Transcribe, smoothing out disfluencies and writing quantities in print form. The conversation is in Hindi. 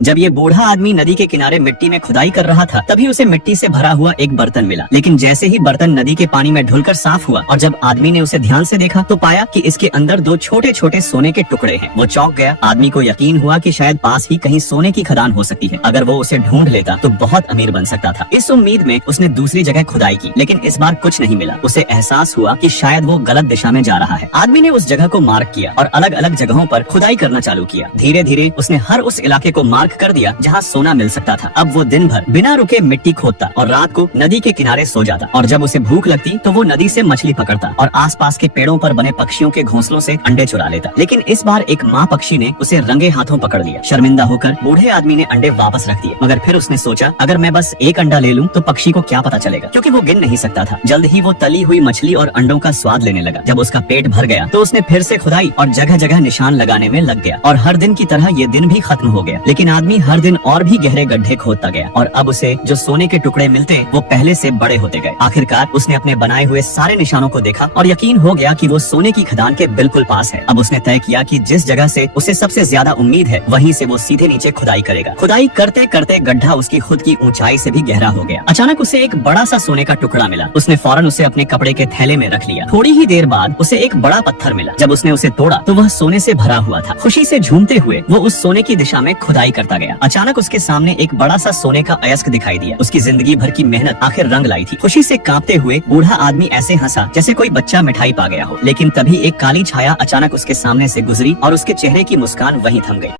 जब ये बूढ़ा आदमी नदी के किनारे मिट्टी में खुदाई कर रहा था तभी उसे मिट्टी से भरा हुआ एक बर्तन मिला। लेकिन जैसे ही बर्तन नदी के पानी में ढुलकर साफ हुआ और जब आदमी ने उसे ध्यान से देखा तो पाया कि इसके अंदर दो छोटे छोटे सोने के टुकड़े हैं। वो चौंक गया। आदमी को यकीन हुआ कि शायद पास ही कहीं सोने की खदान हो सकती है। अगर वो उसे ढूंढ लेता तो बहुत अमीर बन सकता था। इस उम्मीद में उसने दूसरी जगह खुदाई की, लेकिन इस बार कुछ नहीं मिला। उसे एहसास हुआ कि शायद वो गलत दिशा में जा रहा है। आदमी ने उस जगह को मार्क किया और अलग अलग जगहों पर खुदाई करना चालू किया। धीरे धीरे उसने हर उस इलाके को मार्क कर दिया जहाँ सोना मिल सकता था। अब वो दिन भर बिना रुके मिट्टी खोदता और रात को नदी के किनारे सो जाता। और जब उसे भूख लगती तो वो नदी से मछली पकड़ता और आसपास के पेड़ों पर बने पक्षियों के घोंसलों से अंडे चुरा लेता। लेकिन इस बार एक माँ पक्षी ने उसे रंगे हाथों पकड़ लिया। शर्मिंदा होकर बूढ़े आदमी ने अंडे वापस रख दिए, मगर फिर उसने सोचा अगर मैं बस एक अंडा ले लूं तो पक्षी को क्या पता चलेगा, क्योंकि वो गिन नहीं सकता था। जल्द ही वो तली हुई मछली और अंडों का स्वाद लेने लगा। जब उसका पेट भर गया तो उसने फिर से खुदाई और जगह जगह निशान लगाने में लग गया। और हर दिन की तरह ये दिन भी खत्म हो गया। लेकिन आदमी हर दिन और भी गहरे गड्ढे खोदता गया और अब उसे जो सोने के टुकड़े मिलते वो पहले से बड़े होते गए। आखिरकार उसने अपने बनाए हुए सारे निशानों को देखा और यकीन हो गया कि वो सोने की खदान के बिल्कुल पास है। अब उसने तय किया कि जिस जगह से उसे सबसे ज्यादा उम्मीद है वहीं से वो सीधे नीचे खुदाई करेगा। खुदाई करते करते गड्ढा उसकी खुद की ऊंचाई से भी गहरा हो गया। अचानक उसे एक बड़ा सा सोने का टुकड़ा मिला। उसने फौरन उसे अपने कपड़े के थैले में रख लिया। थोड़ी ही देर बाद उसे एक बड़ा पत्थर मिला। जब उसने उसे तोड़ा तो वह सोने से भरा हुआ था। खुशी से झूमते हुए वो उस सोने की दिशा में खुदाई करता गया। अचानक उसके सामने एक बड़ा सा सोने का अयस्क दिखाई दिया। उसकी जिंदगी भर की मेहनत आखिर रंग लाई थी। खुशी से कांपते हुए बूढ़ा आदमी ऐसे हंसा जैसे कोई बच्चा मिठाई पा गया हो। लेकिन तभी एक काली छाया अचानक उसके सामने से गुजरी और उसके चेहरे की मुस्कान वहीं थम गई।